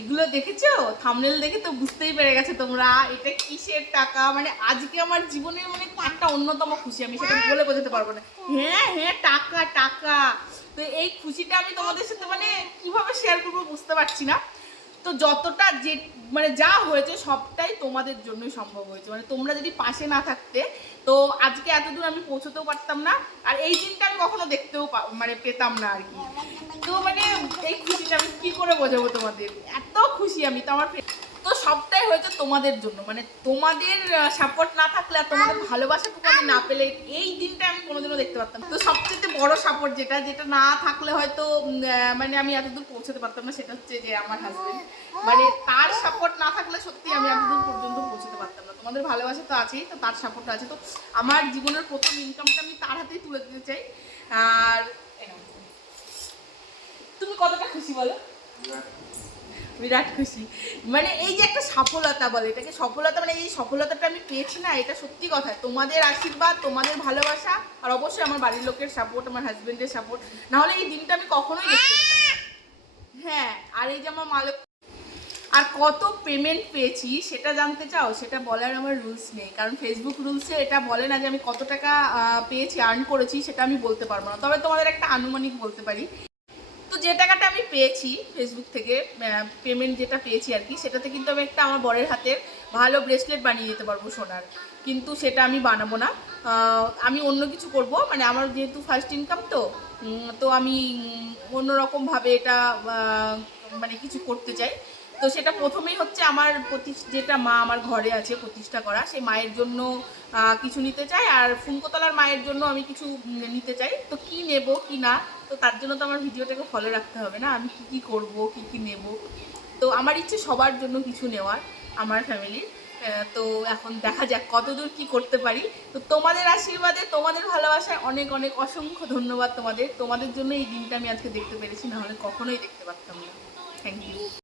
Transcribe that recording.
এগুলো দেখেছো? থাম্বনেল দেখে তো বুঝতেই পেরে গেছো তোমরা এটা কিসের টাকা। মানে আজকে আমার জীবনের মানে একটা অন্যতম খুশি, আমি সেটা বলে বোঝাতে পারবো না। হ্যাঁ হ্যাঁ, টাকা টাকা। তো এই খুশিটা আমি তোমাদের সাথে মানে কিভাবে শেয়ার করবো বুঝতে পারছি না। তো যতটা যে মানে যা হয়েছে সবটাই তোমাদের জন্যই সম্ভব হয়েছে। মানে তোমরা যদি পাশে না থাকতে তো আজকে এতদূর আমি পৌঁছতেও পারতাম না, আর এই দিনটা আমি কখনো দেখতেও মানে পেতাম না আর কি। তো মানে এই খুশিটা আমি কি করে বোঝাবো তোমাদের, এত খুশি আমি। তো আমার তো সবটাই হয়েছে তোমাদের জন্য। মানে তোমাদের সাপোর্ট না থাকলে আর তোমাদের ভালোবাসাটুকু আমি না পেলে এই দিনটা আমি কোনোদিনও দেখতে পারতাম। তো সবচেয়ে বড় সাপোর্ট যেটা যেটা না থাকলে হয়তো মানে আমি এতদূর পৌঁছতে পারতাম না, সেটা হচ্ছে যে আমার হাজবেন্ড। মানে তার সাপোর্ট না থাকলে সত্যি আমি এতদূর পর্যন্ত পৌঁছতে পারতাম না। তোমাদের ভালোবাসা তো আছেই, তো তার সাপোর্ট আছে। তো আমার জীবনের প্রথম ইনকামটা আমি তার হাতেই তুলে দিতে চাই। আর তুমি কতটা খুশি বলো? বিরাট খুশি। মানে এই যে একটা সফলতা বলে এটাকে, সফলতা মানে এই সফলতাটা আমি পেয়েছি না, এটা সত্যি কথা তোমাদের আশীর্বাদ, তোমাদের ভালোবাসা, আর অবশ্যই আমার বাড়ির লোকের সাপোর্ট, আমার হাজবেন্ডের সাপোর্ট। না হলে এই দিনটা আমি কখনোই দেখতে পেতাম না। হ্যাঁ, আর এই যে আমার মালক আর কত পেমেন্ট পেয়েছি সেটা জানতে চাও? সেটা বলার আমার রুলস নেই, কারণ ফেসবুক রুলসে এটা বলে না যে আমি কত টাকা পেয়েছি, আর্ন করেছি, সেটা আমি বলতে পারবো না। তবে তোমাদের একটা আনুমানিক বলতে পারি। তো যে টাকাটা আমি পেয়েছি ফেসবুক থেকে, পেমেন্ট যেটা পেয়েছি আর কি, সেটাতে কিন্তু আমি একটা আমার বরের হাতের ভালো ব্রেসলেট বানিয়ে দিতে পারবো সোনার। কিন্তু সেটা আমি বানাবো না, আমি অন্য কিছু করব। মানে আমার যেহেতু ফার্স্ট ইনকাম, তো তো আমি অন্যরকমভাবে এটা মানে কিছু করতে চাই। তো সেটা প্রথমেই হচ্ছে আমার যেটা মা আমার ঘরে আছে প্রতিষ্ঠা করা, সেই মায়ের জন্য কিছু নিতে চাই, আর ফুনকোতলার মায়ের জন্য আমি কিছু নিতে চাই। তো কি নেব কি না, তো তার জন্য তো আমার ভিডিওটাকে ফলো রাখতে হবে না, আমি কি কি করব কি কি নেব। তো আমার ইচ্ছে সবার জন্য কিছু নেওয়ার, আমার ফ্যামিলির। তো এখন দেখা যাক কতদূর কি করতে পারি। তো তোমাদের আশীর্বাদে, তোমাদের ভালোবাসায় অনেক অনেক অসংখ্য ধন্যবাদ তোমাদের। তোমাদের জন্য এই দিনটা আমি আজকে দেখতে পেরেছি, না হলে কখনোই দেখতে পারতাম না। Thank you.